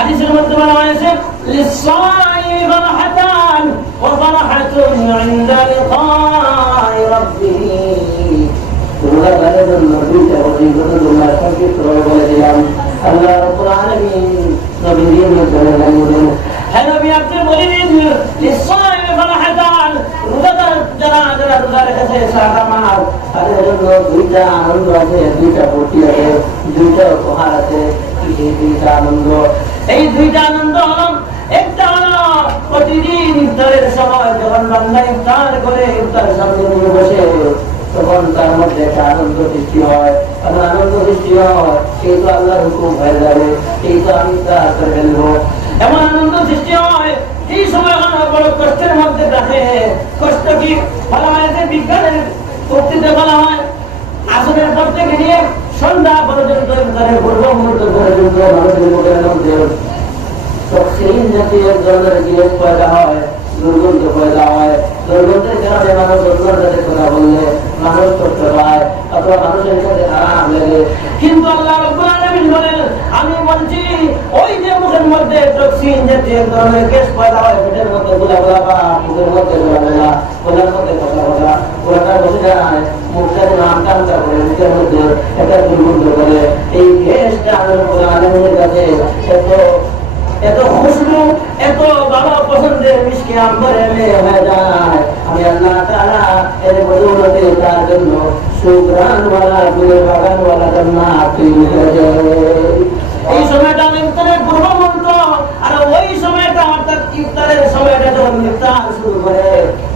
হাদিসের মধ্যে বলা হয়েছে লিসাইমি ফারহাতান ওয়া ফারহাতুন ইনদা লিকাই রাব্বিহি। রোজাদারের জন্য দুইটা অভিজ্ঞতা তোমরা সংক্ষিপ্ত বলে দিলাম। আল্লাহ রাব্বুল আলামিন নবীর মধ্যে জানিয়েছেন, হে নবী আপনি বলে দিন লিসাইমি ফারহাতান, রোজাদার যারা যারা রোজা রেখেছে সাহাবামার তাদের জন্য দুইটা আনন্দ আছে, দুইটা ভর্তি আছে, দুইটা উপহার আছে। এই দুইটা আনন্দ, এই দুইটা আনন্দ হলো, একটা হলো প্রতিদিন ইফতারের সময় যখন বান্দা ইফতার করে ইফতারের সামনে নিয়ে বসে তখন তার মধ্যে একটা আনন্দ সৃষ্টি হয়। আনন্দ সৃষ্টি হয় সেই তো আল্লাহর হুকুম হয়ে যাবে, এই তো আমি ইফতার করে ফেলবো, এমন আনন্দ সৃষ্টি হয়। এই সময় বড় কষ্টের মধ্যে থাকে। কষ্ট কি বলা হয় যে বিজ্ঞানের বক্তৃতা বলা হয় আসরের পর থেকে নিয়ে সন্ধ্যা পর্যন্ত পূর্ব মুহূর্ত পর্যন্ত মানুষের মুখের মধ্যে টক্সিন জাতীয় ধরনের জিনিস পয়দা হয়, দুর্গন্ধ পয়দা হয়। দুর্গন্ধের কারণে মানুষ অন্যের সাথে কথা বললে মানুষ কষ্ট পায় অথবা মানুষের সাথে আরাম লাগে। কিন্তু আল্লাহ রাব্বুল আলামিন বলেন আমি বলছি ওই যে মুখের মধ্যে টক্সিন জাতীয় ধরনের গ্যাস পয়দা হয়, পেটের মধ্যে গোলা গোলা বা মুখের মধ্যে গোলা গোলা, গোলার মধ্যে কথা কথা, গোলাটা বসে যায়, মুখটা নাম টানটা করে মুখের মধ্যে একটা দুর্গন্ধ করে। এই গ্যাসটা আল্লাহ রাব্বুল আলামিনের কাছে এত খুশবু, এত ভালো পছন্দের মিষ্টি আম্বরে হয়ে যায়। আমি আল্লাহ তাআলা এর বদৌলতে তার জন্য সুগ্রানওয়ালা ফুলের বাগানওয়ালা জান্নাত তৈরি করে দেয়। এই সময়টা ইফতারের পূর্ব মুহূর্ত, আর ওই সময়টা অর্থাৎ ইফতারের সময়টা যখন ইফতার শুরু করে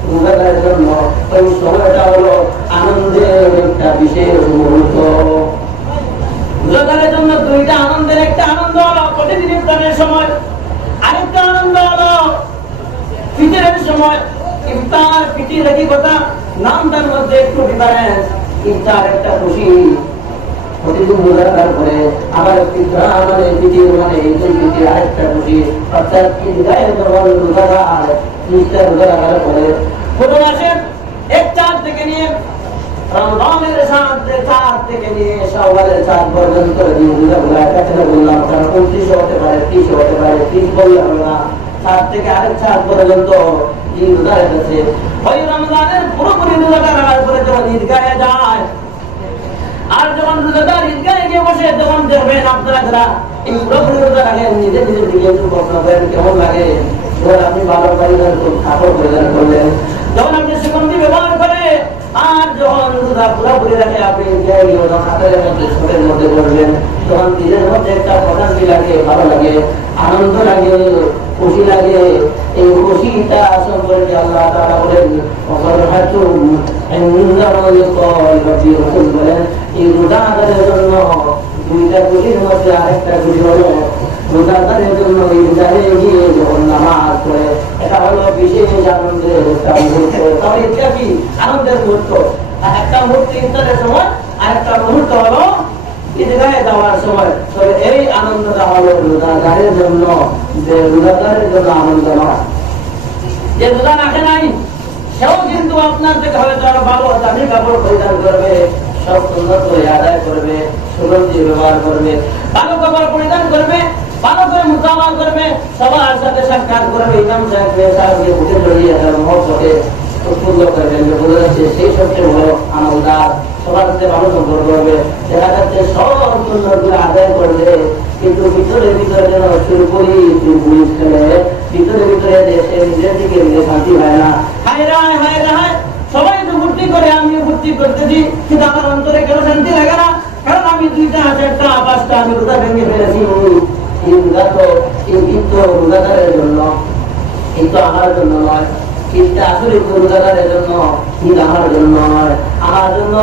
রোজাদারের জন্য ওই সময়টা হলো আনন্দের একটা বিশেষ মুহূর্ত। রোজাদারের জন্য দুইটা আনন্দের, একটা আনন্দ হলো প্রতিদিন ইফতারের সময়, আরেকটা আনন্দ হলো ফিতরের সময়। ইফতার ফিতর একই কথা, নামটার মধ্যে একটু ডিফারেন্স। ইফতার একটা খুশি, প্রতিদিন রোজা রাখার পরে আবার ফিতর মানে ফিতর মানে এই ফিতর আরেকটা খুশি। অর্থাৎ ঈদগাহের যখন রোজাদার ফিতর রোজা রাখার পরে পুরো মাসের 1 চাঁদ থেকে নিয়ে রমজানের 4 থেকে নিয়ে শাওয়ালের 4 পর্যন্ত দিনগুলো কাছে বললাম, কারণ 29 হতে পারে, 30 হতে পারে, 30 বললাম না, 4 থেকে আরেক 4 পর্যন্ত দিনগুলো রেখেছে। ওই রমজানের পুরোপুরি রোজাটা রাখার পরে যখন ঈদগাহে যায়, আর যখন রোজাদার ঈদগাহে গিয়ে বসে তখন দেখবেন আপনারা যারা এই পুরোপুরি রোজা রাখেন নিজের নিজের দিকে একটু প্রশ্ন করেন কেমন লাগে। যখন আপনি ভালো পরিধান কাপড় পরিধান করলেন, যখন আপনি সুগন্ধি ব্যবহার করে, আর যখন রোজা পুরোপুরি রাখে আপনি হাতের মধ্যে শরীরের মধ্যে করবেন, তখন দিনের মধ্যে একটা প্রশান্তি লাগে, ভালো লাগে, আনন্দ লাগে, খুশি লাগে। এই খুশিটা সম্পর্কে আল্লাহ তাআলা বলেন বলেন এই রোজাদারের জন্য দুইটা খুশির মধ্যে আরেকটা খুশি হলো রোজাদারের জন্য ঈদগাহে গিয়ে যখন নামাজ পড়ে, এটা হলো বিশেষ আনন্দের একটা মুহূর্ত। তবে এটা কি আনন্দের মুহূর্ত? একটা মুহূর্ত ইফতারের সময়, আর একটা মুহূর্ত হলো ঈদগাহে যাওয়ার সময়। তবে এই আনন্দটা হলো রোজাদারের জন্য, যে রোজাদারের জন্য আনন্দ নয়। যে রোজা রাখে নাই সেও কিন্তু আপনার থেকে হয়তো আরো ভালো দামি কাপড় পরিধান করবে, সব সুন্দর করে আদায় করবে, সুগন্ধি ব্যবহার করবে, ভালো কাপড় পরিধান করবে, ভালো করে মুকাবালা করবে, সবার সাথে সাক্ষাৎ করবে, ইমাম সাহেবকে বুকে জড়িয়ে মহব্বতে উৎফুল্ল করবেন। বোঝা যাচ্ছে সেই সবচেয়ে বড় আনন্দার, সবার সাথে ভালো সম্পর্ক করবে। দেখা যাচ্ছে সব সুন্দরগুলো আদায় করবে, কিন্তু ভিতরে ভিতরে যেন চুরপুরি পুলিশ খেলে, ভিতরে ভিতরে দেশে নিজের দিকে শান্তি হয় না। হায় রায় হায় রায়, সবাই তো ফুর্তি করে, আমিও ফুর্তি করতেছি, কিন্তু আমার অন্তরে কেন শান্তি লাগে না? কারণ আমি 2টা 4টা 5টা আমি রোজা ভেঙে ফেলেছি। এই রোজা তো কিন্তু রোজাদারের জন্য, কিন্তু আমার জন্য নয়। ঈদটা আসলে রোজাদারের জন্য, ঈদ আমার জন্য নয়। আমার জন্য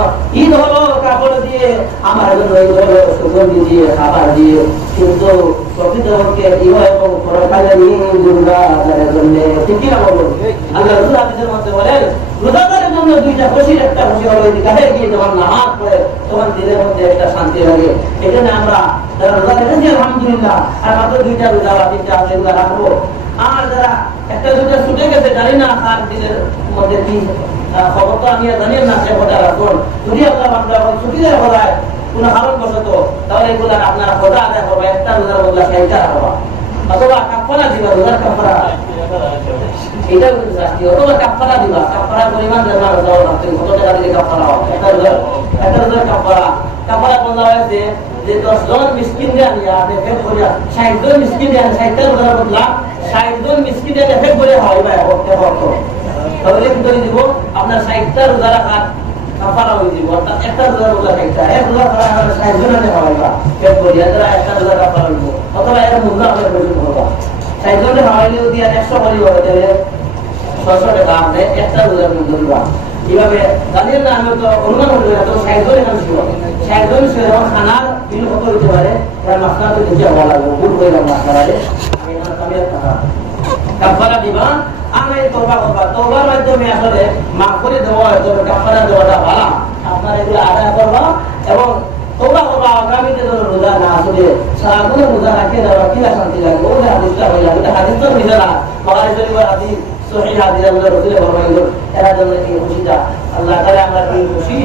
ঈদ হলো কাপড় দিয়ে, আমার জন্য ঈদ হলো সুগন্ধি দিয়ে, খাবার দিয়ে। কিন্তু প্রকৃতপক্ষে ঈদ এবং পরকালের ঈদ রোজাদারের জন্য। ঠিক কিনা বলুন? আল্লাহ রাসূল হাদিসের মধ্যে বলেন রোজাদারের জন্য 2টা খুশির, একটা খুশি হলো ঈদগাহে গিয়ে যখন নামাজ পড়ে তখন দিলের মধ্যে একটা শান্তি লাগে। এই জন্য আমরা যারা রোজা রেখেছি আলহামদুলিল্লাহ, আর মাত্র 2টা রোজা বা 3টা আছে এগুলো রাখবো। আর যারা একটা 2টা ছুটে গেছে জানি না তার দিনের মধ্যে কি খবর, তো আমি জানি না সে কথা রাখুন। যদি আপনার বান্দা ছুটি দেওয়া হয় কোনো কারণ বসত, তাহলে এগুলো আপনারা খোঁজা আদায় করবো, একটা রোজার বদলা 6টা রাখবা। অথবা কাফারা দিবা, রোজার কাফারা এটা কিন্তু শাস্তি। অথবা কাফারা দিবা, কাফারা পরিমাণ দেওয়া যাওয়া লাগছে, কত টাকা দিলে কাফারা হয়? একটা রোজার কাফারা কাফারা বলা হয়েছে যে 10 জন মিসকিন দিয়ে আনিয়া আপনি ফেক করিয়া 60 জন মিসকিন দিয়ে 60টা রোজার বদলা 60 জন মিসকিন দিয়ে ফেক করে হয় ভাই করতে পারতো, তাহলে কিন্তু দিব আপনার 60টা রোজা রাখা কাফারা হয়ে যাব। অর্থাৎ একটা রোজা রোজা একটা এক রোজা করা 60 জন আনে হওয়াইবা ফেক করিয়া, তারা একটা রোজা কাফারা হইব। অথবা এর মূল্য আপনার বেশি করবা, 60 জনে হওয়াইলেও দিয়ে 100 করি হবে, তাহলে 600 টাকা আপনি একটা রোজার মূল্য দিবা। এইভাবে জানেন না, আমি তো অনুমান করতে পারি তো 60 জন এখানে ছিল, 60 জন ছিল খানার বিল কত হইতে পারে, তার মাসলা তো দেখে ভালো লাগবে, ভুল করলাম মাসলারে আমি না কামিয়াত টাকা কাফারা দিবা। আমি তওবা করবা, তওবার মাধ্যমে আসলে মাফ করে দেওয়া হয়, তবে কাফারা দেওয়াটা ভালো। আপনারা এগুলো আদায় করবা এবং তওবা করবা, আগামীতে যেন রোজা না আসলে সারাগুলো রোজা রাখে দেওয়া কি শান্তি লাগবে। ওই হাদিসটা হয়ে যাবে, হাদিস তো নিজে না, বুখারী শরীফের হাদিস, সহিহ হাদিস, আমরা রাসূল ফরমাইলেন এরা জন্য এই খুশিটা আল্লাহ তাআলা আমরা এই খুশি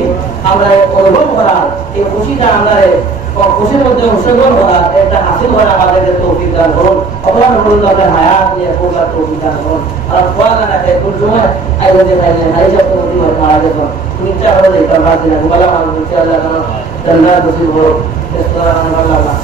আমরা অনুভব করার, এই খুশিটা আমরা খুশির মধ্যে অংশগ্রহণ করার একটা হাসিল করা আমাদেরকে তৌফিক দান করুন। অপরাধ করুন, আমাদের হায়াত নিয়ে করবার তৌফিক দান করুন। আর কোয়া না রাখে কোন সময় আইলে খাইলে হাই যাব কোনো দিন মারা যেত তুমি ইচ্ছা হলে এটা বাদ দিনা গোলা মানুষ ইনশাআল্লাহ জান্নাত নসিব হোক। ইসলাম আল্লাহ